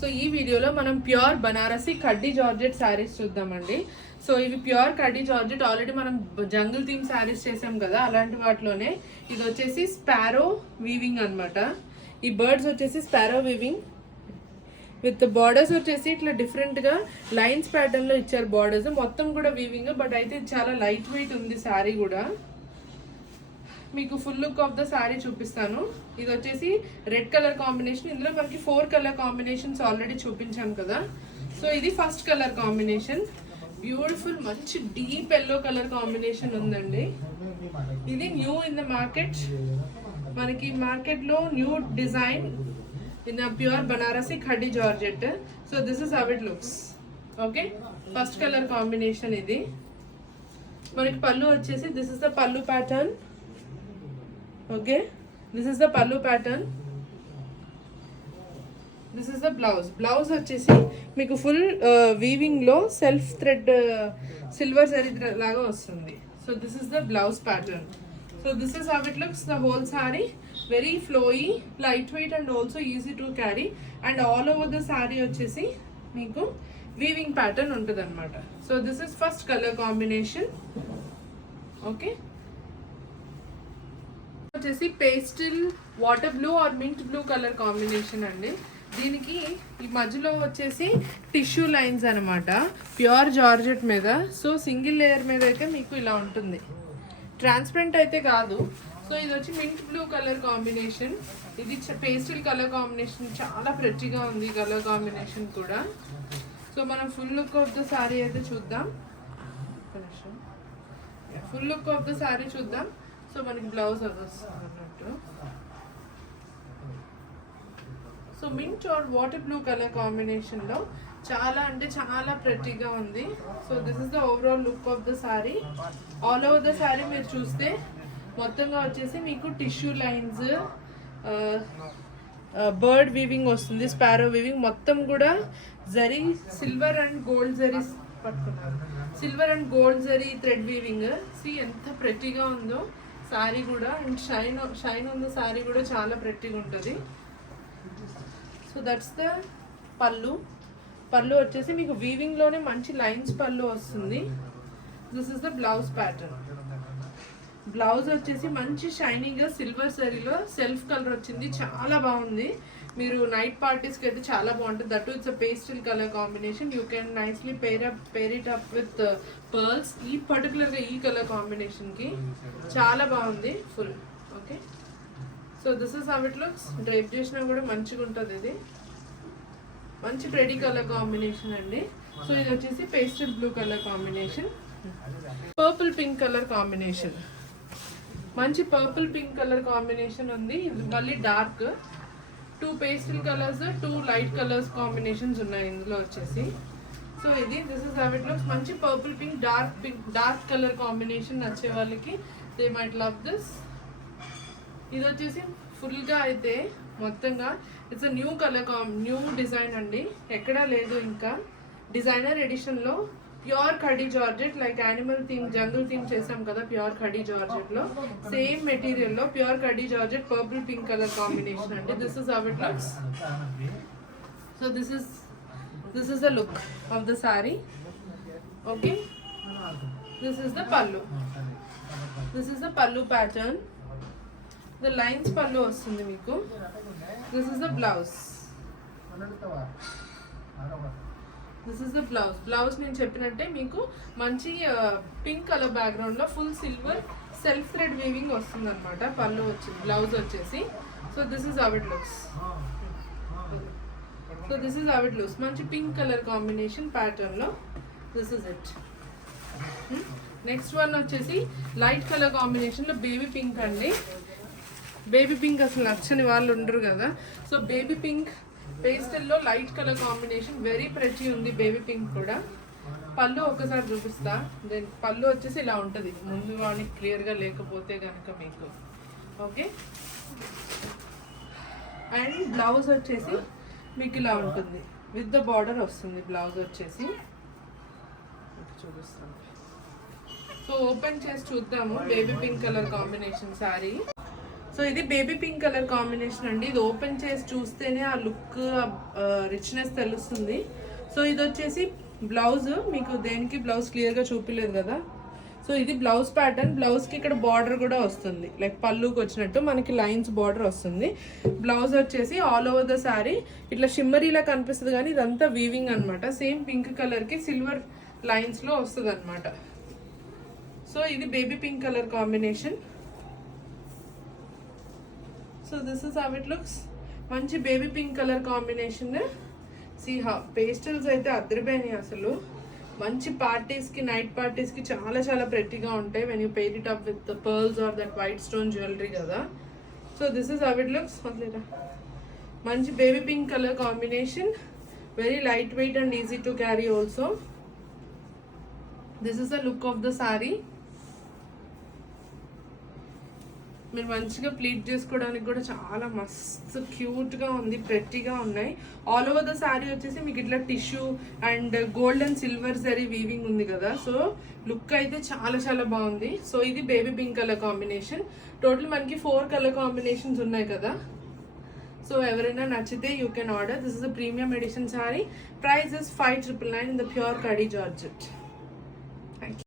So ఈ వీడియోలో మనం ప్యూర్ బనారసి కడ్డీ జార్జెట్ శారీస్ చూద్దామండి. సో ఇవి ప్యూర్ కడ్డీ జార్జెట్, ఆల్రెడీ మనం జంగిల్ థీమ్ శారీస్ చేసాం కదా, అలాంటి వాటిలోనే ఇది వచ్చేసి స్పారో వీవింగ్ అనమాట. ఈ బర్డ్స్ వచ్చేసి స్పారో వీవింగ్ విత్ బార్డర్స్ వచ్చేసి ఇట్లా డిఫరెంట్గా లైన్స్ ప్యాటర్న్లో ఇచ్చారు. బార్డర్స్ మొత్తం కూడా వీవింగ్, బట్ అయితే చాలా లైట్ వెయిట్ ఉంది శారీ కూడా. మీకు full look of the sari చూపిస్తాను. ఇది వచ్చేసి రెడ్ కలర్ కాంబినేషన్. ఇందులో మనకి 4 కలర్ కాంబినేషన్స్ ఆల్రెడీ చూపించాం కదా. సో ఇది ఫస్ట్ కలర్ కాంబినేషన్, బ్యూటిఫుల్ మంచి డీప్ ఎల్లో కలర్ కాంబినేషన్ ఉందండి. ఇది న్యూ ఇన్ ద మార్కెట్, మనకి మార్కెట్లో new design in pure Banarasi కడ్డీ georgette. So this is how it looks. Okay, first colour combination ఇది. మనకి పళ్ళు వచ్చేసి దిస్ ఇస్ ద పళ్ళు pattern. Okay, this is the పళ్ళు pattern. This is the blouse. Blouse వచ్చేసి మీకు ఫుల్ వీవింగ్ లో సెల్ఫ్ థ్రెడ్ సిల్వర్ జరీ లాగా వస్తుంది. So this is the blouse pattern. So this is how it looks the whole sari. Very flowy, light weight and also easy to carry. And all over the sari వచ్చేసి మీకు weaving pattern ఉంటుంది అనమాట. So this is first colour combination. Okay, వచ్చేసి pastel water blue or mint blue colour combination అండి. దీనికి ఈ మధ్యలో వచ్చేసి టిష్యూ లైన్స్ అనమాట, ప్యూర్ జార్జెట్ మీద. సో సింగిల్ లేయర్ మీద అయితే మీకు ఇలా ఉంటుంది, ట్రాన్స్పరెంట్ అయితే కాదు. సో ఇది వచ్చి మింట్ బ్లూ కలర్ కాంబినేషన్. ఇది పేస్టిల్ కలర్ కాంబినేషన్, చాలా ప్రెట్టీగా ఉంది కలర్ కాంబినేషన్ కూడా. సో మనం full look of the sari అయితే చూద్దాం. Full look of the sari చూద్దాం. సో మనకి బ్లౌజ్ అన్నట్టు. So mint or water blue colour కాంబినేషన్లో చాలా అంటే చాలా ప్రెట్టీగా ఉంది. So this is the overall look of the sari. All over the sari మీరు చూస్తే మొత్తంగా వచ్చేసి మీకు టిష్యూ లైన్స్, బర్డ్ వీవింగ్ వస్తుంది, స్పారో వీవింగ్. మొత్తం కూడా zari silver and gold zari పట్టుకున్నారు, silver and gold zari thread weaving. See ఎంత ప్రెట్టీగా ఉందో శారీ కూడా. అండ్ షైన్ ఉన్న శారీ కూడా చాలా ప్రెట్టీగా ఉంటుంది. సో దట్స్ ద పళ్ళు. పళ్ళు వచ్చేసి మీకు వీవింగ్లోనే మంచి లైన్స్ పళ్ళు వస్తుంది. This is the blouse pattern. Blouse వచ్చేసి మంచి షైనింగ్గా సిల్వర్ జరీలో సెల్ఫ్ కలర్ వచ్చింది, చాలా బాగుంది. మీరు నైట్ పార్టీస్కి అయితే చాలా బాగుంటుంది. That it's a pastel colour combination. You can nicely pair it up with pearls. ఈ పర్టికులర్గా ఈ కలర్ కాంబినేషన్కి చాలా బాగుంది full. Okay, so this is how it looks. డ్రైప్ చేసినా కూడా మంచిగా ఉంటుంది. ఇది మంచి ప్రెడీ కలర్ కాంబినేషన్ అండి. సో ఇది వచ్చేసి pastel blue colour combination, purple pink colour combination. మంచి పర్పుల్ పింక్ కలర్ కాంబినేషన్ ఉంది. ఇది మళ్ళీ dark. 2 pastel colours, 2 light colours combinations ఉన్నాయి ఇందులో వచ్చేసి. సో ఇది this is how it looks. మంచి purple pink, dark colour combination నచ్చే వాళ్ళకి దే మైట్ లవ్ దిస్. ఇది వచ్చేసి ఫుల్గా అయితే మొత్తంగా it's a new colour new design అండి, ఎక్కడా లేదు ఇంకా. డిజైనర్ ఎడిషన్లో ప్యూర్ కడ్డీ georgette, like animal theme, jungle theme చేసాం కదా ప్యూర్ కడ్డీ జార్జెట్లో, సేమ్ మెటీరియల్లో ప్యూర్ కడ్డీ georgette purple pink colour combination అండి. This is how it looks. So this is the look of the sari. Okay, this is the pallu. This is the pallu pattern. The lines pallu వస్తుంది మీకు. This is the blouse. This is the blouse. Blouse నేను చెప్పినట్టే మీకు మంచి pink colour బ్యాక్గ్రౌండ్లో full silver self thread weaving వస్తుంది అనమాట. పళ్ళు వచ్చి బ్లౌజ్ వచ్చేసి. So this is how it looks. So this is how it looks. మంచి పింక్ కలర్ కాంబినేషన్ ప్యాటర్న్లో. This is it. Next one వచ్చేసి లైట్ కలర్ కాంబినేషన్లో బేబీ పింక్ అండి. బేబీ పింక్ అసలు నచ్చని వాళ్ళు ఉండరు కదా. సో బేబీ పింక్ పేస్టల్లో light colour combination, very pretty ఉంది బేబీ పింక్ కూడా. పళ్ళు ఒకసారి చూపిస్తా. దెన్ పళ్ళు వచ్చేసి ఇలా ఉంటుంది, ముందు కానీ క్లియర్గా లేకపోతే కనుక మీకు. ఓకే, అండ్ బ్లౌజ్ వచ్చేసి మీకు ఇలా ఉంటుంది, విత్ ద బార్డర్ వస్తుంది బ్లౌజ్ వచ్చేసి. చూపిస్తాను. సో ఓపెన్ చేసి చూద్దాము baby pink colour combination sari. So so ఇది బేబీ పింక్ కలర్ కాంబినేషన్ అండి. ఇది ఓపెన్ చేసి చూస్తేనే ఆ లుక్ రిచ్నెస్ తెలుస్తుంది. సో ఇది వచ్చేసి బ్లౌజ్, మీకు దేనికి బ్లౌజ్ క్లియర్గా చూపించలేదు కదా. సో ఇది బ్లౌజ్ ప్యాటర్న్. బ్లౌజ్కి ఇక్కడ బార్డర్ కూడా వస్తుంది, లైక్ పళ్ళుకి వచ్చినట్టు మనకి లైన్స్ బార్డర్ వస్తుంది. బ్లౌజ్ వచ్చేసి ఆల్ ఓవర్ ద శారీ ఇట్లా షిమ్మరీలా కనిపిస్తుంది, కానీ ఇదంతా వీవింగ్ అనమాట. సేమ్ పింక్ కలర్కి సిల్వర్ లైన్స్లో వస్తుంది అనమాట. సో ఇది baby pink colour combination. So this is how it looks. మంచి baby pink colour combination. See how pastels అయితే అద్దరిపోయినాయి అసలు. మంచి పార్టీస్కి, నైట్ పార్టీస్కి చాలా చాలా ప్రెట్టీగా ఉంటాయి when you pair it up with pearls or that white stone jewellery కదా. So this is how it looks. మంచి baby pink colour combination, very light weight and easy to carry also. This is the look of the sari. మీరు మంచిగా pleat చేసుకోవడానికి కూడా చాలా మస్తు క్యూట్గా ఉంది, ప్రెట్టీగా ఉన్నాయి. ఆల్ ఓవర్ ద శారీ వచ్చేసి మీకు ఇట్లా tissue and gold and silver zari weaving ఉంది కదా. సో లుక్ అయితే చాలా చాలా బాగుంది. సో ఇది baby pink colour combination. Total మనకి 4 కలర్ కాంబినేషన్స్ ఉన్నాయి కదా. సో ఎవరైనా నచ్చితే you can order. This is a premium edition sari. Price is 5,999 in the pure Kadi Georgette. Thank you.